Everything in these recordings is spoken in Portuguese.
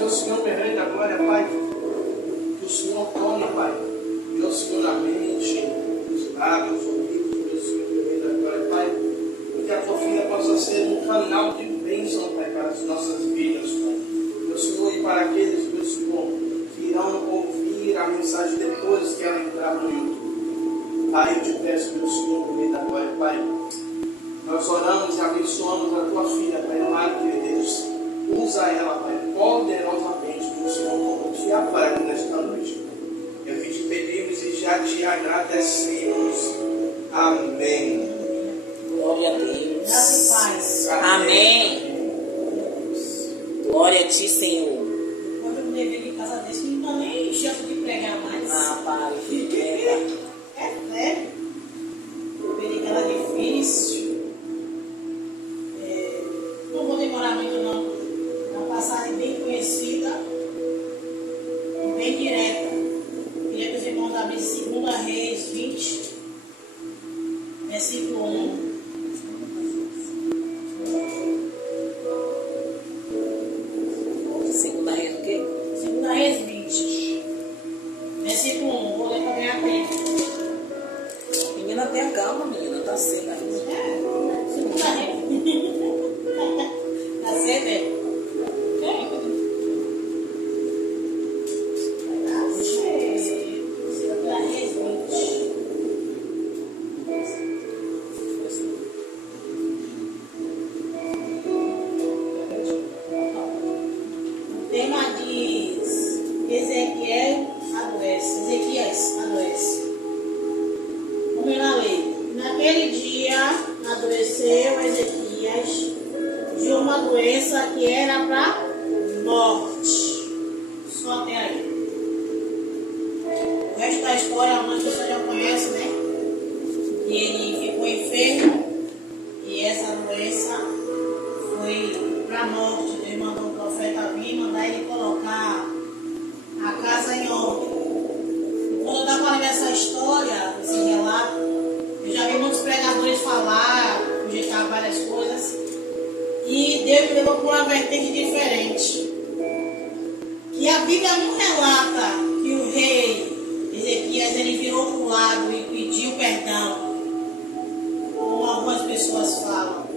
meu Senhor, meu Rei da Glória, Pai, que o Senhor tome, Pai, meu Senhor, na mente, os lábios, os ouvidos, meu Senhor, meu Rei da Glória, Pai, e que a tua filha possa ser um canal de bênção, Pai, para as nossas vidas, Pai. Meu Senhor, e para aqueles, meu Senhor, que irão ouvir a mensagem depois que ela entrar no YouTube. Pai, eu te peço, meu Senhor, meu Rei da Glória, Pai, nós oramos e abençoamos a tua filha, Pai amado de Deus. Usa ela, Pai, poderosamente, meu Senhor, como te aparece nesta noite. É o que te pedimos e já te agradecemos. Amém. Glória a Deus. Graça e paz. Amém. Glória a ti, Senhor. Quando eu me vejo em casa desse, não dá nem chance de pregar mais. Ah, Pai, É, né? Americana é difícil. Não vou demorar muito não. Uma passagem bem conhecida e bem direta. Queria que os irmãos abrissem 2 Reis 20, versículo 1. Segunda Reis o quê? 2 Reis 20, versículo 1. Vou ler para ganhar tempo. Menina, tenha calma, menina. Tá cedo ainda. Segunda Reis. Tá cedo, é? Segunda Reis 20. O tema diz: Ezequias adoece. Vamos lá ler. Naquele dia adoeceu Ezequias de uma doença que era para morte. Só até aí. O resto da história a mãe você já conhece, né? E ele ficou enfermo e essa doença foi para a morte. Deus mandou o profeta vir mandar ele colocar a casa em ordem. Quando eu estava lendo essa história, esse relato, eu já vi muitos pregadores falar, projetar várias coisas, e Deus me levou por uma vertente diferente. Que a Bíblia não relata que o rei Ezequias ele virou para o lado e pediu perdão, como algumas pessoas falam.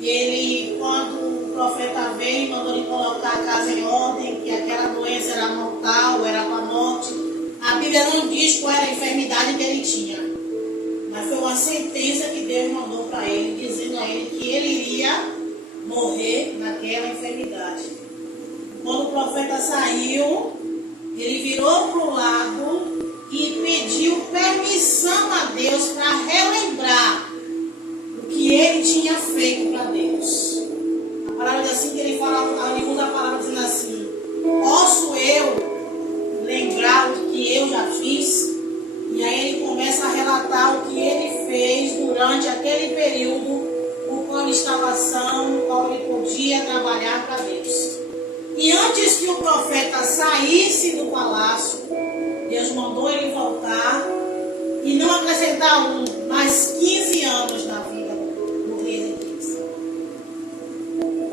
Ele, quando o profeta veio, mandou ele colocar a casa em ordem, que aquela doença era mortal, era para a morte. A Bíblia não diz qual era a enfermidade que ele tinha, mas foi uma sentença que Deus mandou para ele, dizendo a ele que ele iria morrer naquela enfermidade. Quando o profeta saiu, ele virou para o lado e pediu permissão a Deus para relembrar o que ele tinha feito para Deus. A palavra diz assim que ele fala, ele usa a palavra dizendo assim: posso eu lembrar o que eu já fiz? E aí ele começa a relatar o que ele fez durante aquele período, o qual ele estava são, o qual ele podia trabalhar para Deus. E antes que o profeta saísse do palácio, Deus mandou ele voltar e não acrescentar mas 15 anos na vida do rei Ezequias.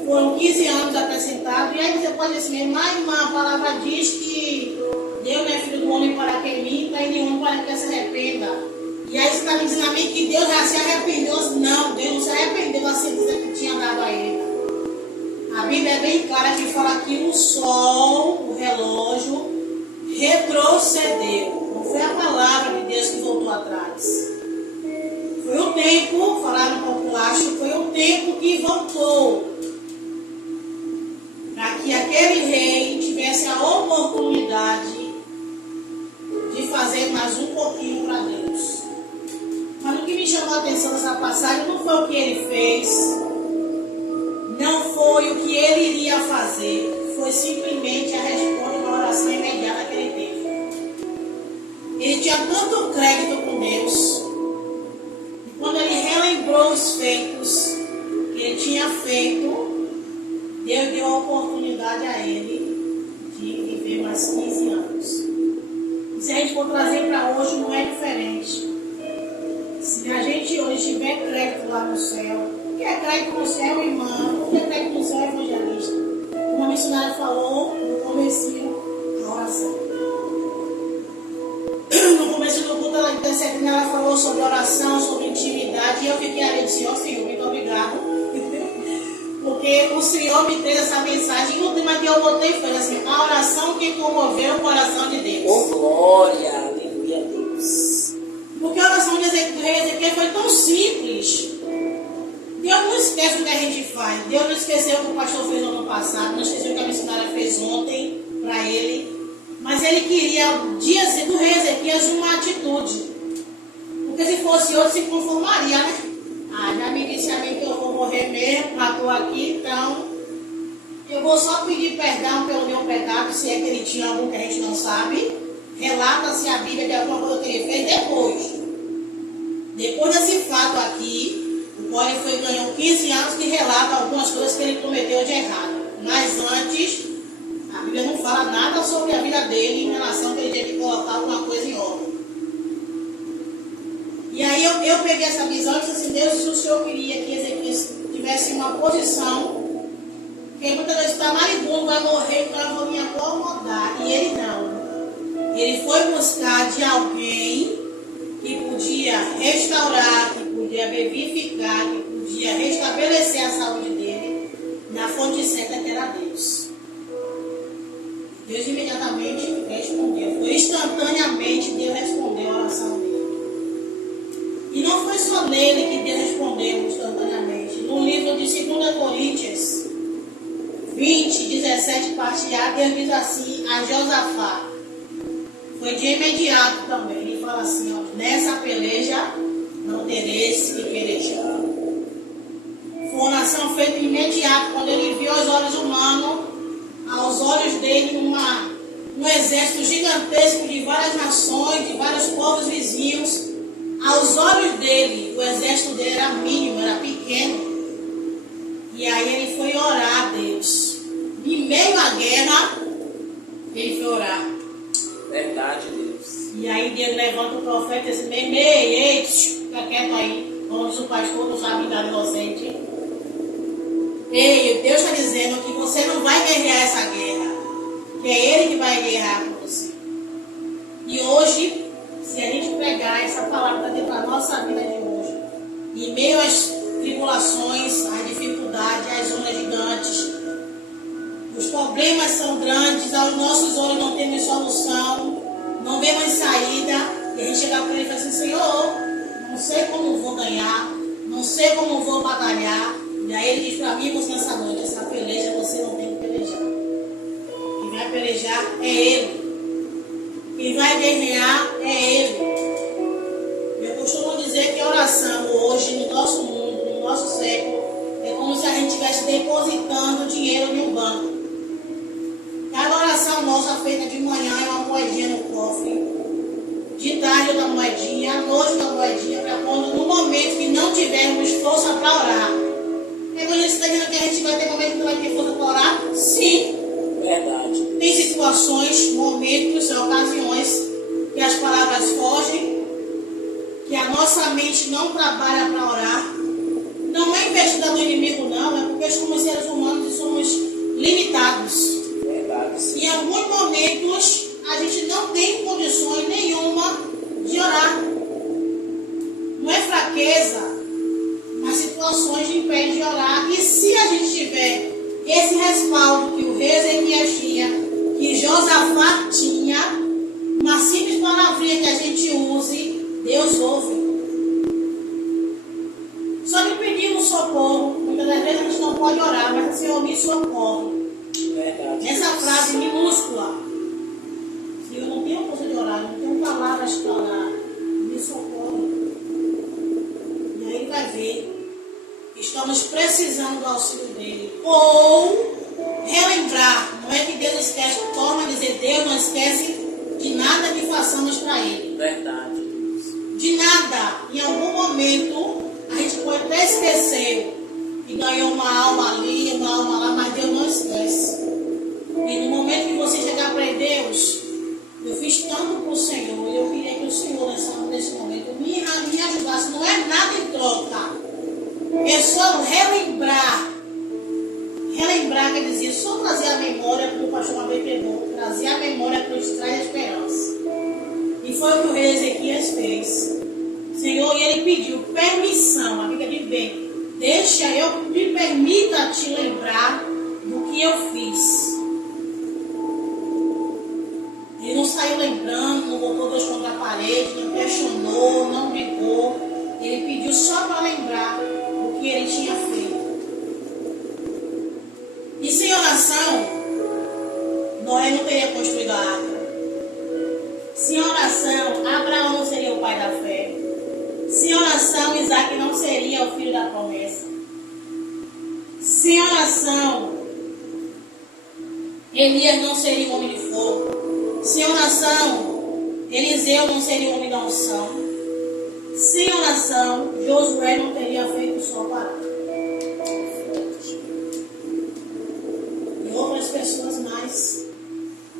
Foram 15 anos acrescentados. E aí você pode dizer, mas a palavra diz que Deus não é filho do homem para que minta e nenhum para que se arrependa. E aí você está me dizendo a mim que Deus já se arrependeu. Não, Deus não se arrependeu da sentença que tinha dado a ele. A Bíblia é bem clara que fala que o sol, o relógio, retrocedeu. Não foi a palavra de Deus que voltou atrás. Foi o tempo, falaram para o plástico, foi o tempo que voltou. Para que aquele rei tivesse a oportunidade de fazer mais um pouquinho para Deus. Mas o que me chamou a atenção nessa passagem não foi o que ele fez, não foi o que ele iria fazer, foi simplesmente a resposta da oração imediata que ele teve. Ele tinha tanto crédito com Deus, e quando ele relembrou os feitos que ele tinha feito, Deus deu a oportunidade a ele de viver mais 15 anos. E se a gente for trazer para hoje, não é diferente. Se a gente hoje tiver crédito lá no céu, o que é crédito no céu, irmã? O que é crédito no céu, evangelista? Uma missionária falou conheciam a oração. No começo do culto, ela intercedendo, ela falou sobre oração, sobre intimidade, e eu fiquei ali e disse, ó Senhor, muito obrigado, porque o Senhor me fez essa mensagem, e o tema que eu botei foi assim, a oração que comoveu o coração de Deus. Oh, glória, aleluia a Deus. Porque a oração do rei Ezequiel foi tão simples. Deus não esquece o que a gente faz. Deus não esqueceu o que o pastor fez no ano passado, não esqueceu o que a missionária fez ontem para ele. Mas ele queria, dias do rei Ezequias, uma atitude. Porque se fosse outro, se conformaria, né? Ah, já me disse a mim que eu vou morrer mesmo, já estou aqui, então eu vou só pedir perdão pelo meu pecado, se é que ele tinha algum que a gente não sabe. Relata-se a Bíblia de alguma coisa que ele fez depois. Depois desse fato aqui, o Coré ganhou 15 anos que relata algumas coisas que ele cometeu de errado. Mas antes, a Bíblia não fala nada sobre a vida dele em relação a que ele tinha que colocar alguma coisa em ordem. E aí eu peguei essa visão e disse assim, Deus, se o Senhor queria que Ezequias tivesse uma posição, porque muitas vezes está maribundo, vai morrer, então eu vou me acomodar. E ele não. Ele foi buscar de alguém que podia restaurar, que podia vivificar, que podia restabelecer a saúde dele na fonte certa que era Deus. Deus imediatamente respondeu. Foi instantaneamente Deus respondeu a oração dele. E não foi só nele que Deus respondeu instantaneamente. No livro de 2 Coríntios 20, 17, parte A, Deus diz assim a Josafá. Foi de imediato também. Ele fala assim, ó, nessa peleja não tereis que pelejar. Foi uma ação feita imediato, quando ele viu aos olhos humanos, aos olhos dele, um exército gigantesco de várias nações, de vários povos vizinhos. Aos olhos dele, o exército dele era mínimo, era pequeno. E aí ele foi orar a Deus. Em meio à guerra, ele foi orar. Verdade, Deus. E aí Deus levanta o profeta e diz, ei, fica quieto aí, como diz o pastor, não sabe dar inocente. Ei, Deus está dizendo que você não vai guerrear essa guerra, que é Ele que vai guerrear com você. E hoje, se a gente pegar essa palavra para a nossa vida de hoje, em meio às tribulações, às dificuldades, às zonas gigantes, os problemas são grandes, aos nossos olhos não temos solução, não vemos saída, e a gente chega para ele e fala assim, Senhor, não sei como vou ganhar, não sei como vou batalhar. E aí ele diz para mim, você nessa noite, essa peleja você não tem que pelejar. Quem vai pelejar é Ele. Quem vai guerrear é Ele. Eu costumo dizer que a oração hoje, no nosso mundo, no nosso século, é como se a gente estivesse depositando dinheiro em um banco. Cada oração nossa feita de manhã é uma moedinha no cofre, de tarde outra moedinha, à noite outra moedinha, para quando no momento que não tivermos força para orar. É quando você está dizendo que a gente vai ter momento que não vai ter força para orar? Sim. Verdade. Tem situações, momentos, ocasiões que as palavras fogem, que a nossa mente não trabalha para orar. Não é investida no inimigo, não, é porque somos seres humanos e somos limitados. Verdade. Em alguns momentos, a gente não tem condições nenhuma de orar. Não é fraqueza, mas situações de impedem de orar. E se a gente tiver esse respaldo que o rei Ezequias tinha, que Josafá tinha, uma simples palavrinha que a gente use, Deus ouve. Só que pedimos socorro. Muitas das vezes a gente não pode orar, mas o Senhor me socorre. Verdade. Essa frase minúscula. Se eu não tenho força de orar, não tenho palavras para orar, me socorre. E aí ele vai ver que estamos precisando do auxílio dele. Ou relembrar. Não é que Deus esquece, torna a dizer, Deus não esquece de nada que façamos para ele. Verdade. De nada. Em algum momento, a gente pode até esquecer que ganhou uma alma ali, uma alma lá, mas Deus não esquece. E no momento que você chegar para Deus, eu fiz tanto para o Senhor, e eu queria que o Senhor, nesse momento, me ajudasse. Não é nada em troca. É só relembrar que que dizia, só trazer a memória, como o pastor uma vez pegou, trazer a memória que nos traz a esperança. E foi o que o rei Ezequias fez. Senhor, e ele pediu permissão, a Bíblia diz bem, me permita te lembrar do que eu fiz. Ele não saiu lembrando, não botou Deus contra a parede, não questionou, não brigou. Ele pediu só para lembrar o que ele tinha feito. E sem oração, Noé não teria construído a arca. Sem oração, Abraão não seria o pai da fé. Sem oração, Isaac não seria o filho da promessa. Sem oração, Elias não seria o homem de fogo. Sem oração, Eliseu não seria o homem da unção. Sem oração, Josué não teria feito o sol parar. E outras pessoas mais.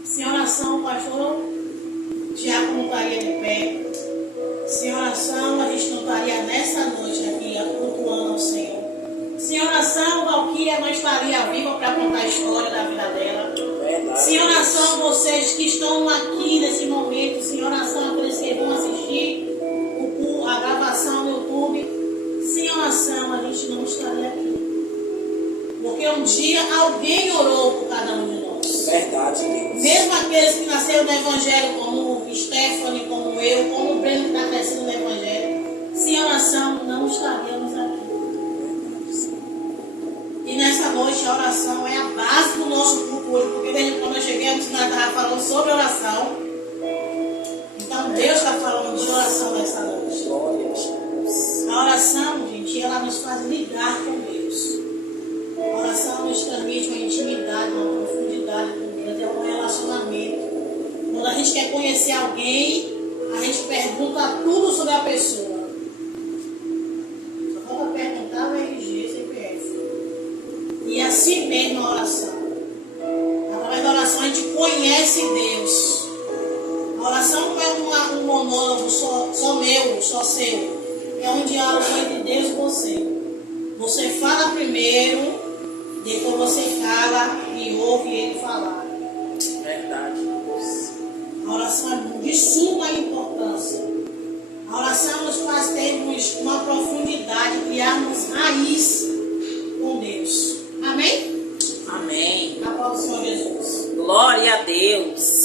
Sem oração, o pastor Tiago não estaria de pé. Sem oração, a gente não estaria nessa noite aqui, cultuando ao Senhor. Sem oração, Valquíria não estaria viva para contar a história da vida dela. Sem oração, vocês que estão aqui nesse momento, sem oração, aqueles que vão assistir a gravação no YouTube, sem oração, a gente não estaria aqui. Porque um dia alguém orou por cada um de nós. Verdade, Deus. Mesmo aqueles que nasceram no Evangelho, como Stephanie, como eu, como o Breno que está crescendo no Evangelho, sem oração não estaríamos aqui. E nessa noite a oração é a base do nosso culto hoje, porque desde quando eu cheguei, a missionária estava falando sobre oração. Então Deus está falando de oração nessa noite. A oração, gente, ela nos faz ligar com Deus. A oração nos transmite uma intimidade, uma profundidade com Deus, é um relacionamento. Quando a gente quer conhecer alguém, a gente pergunta tudo sobre a pessoa. Só falta perguntar o RG, CPF. E assim mesmo a oração. Através da oração a gente conhece Deus. A oração não é um monólogo só meu, só seu. É um diálogo entre Deus e você. Você fala primeiro, depois você cala e ouve ele falar. Verdade. A oração é de suma importância. A oração nos faz termos uma profundidade, criarmos raiz com Deus. Amém? Amém. Aplausos ao Senhor Jesus. Glória a Deus.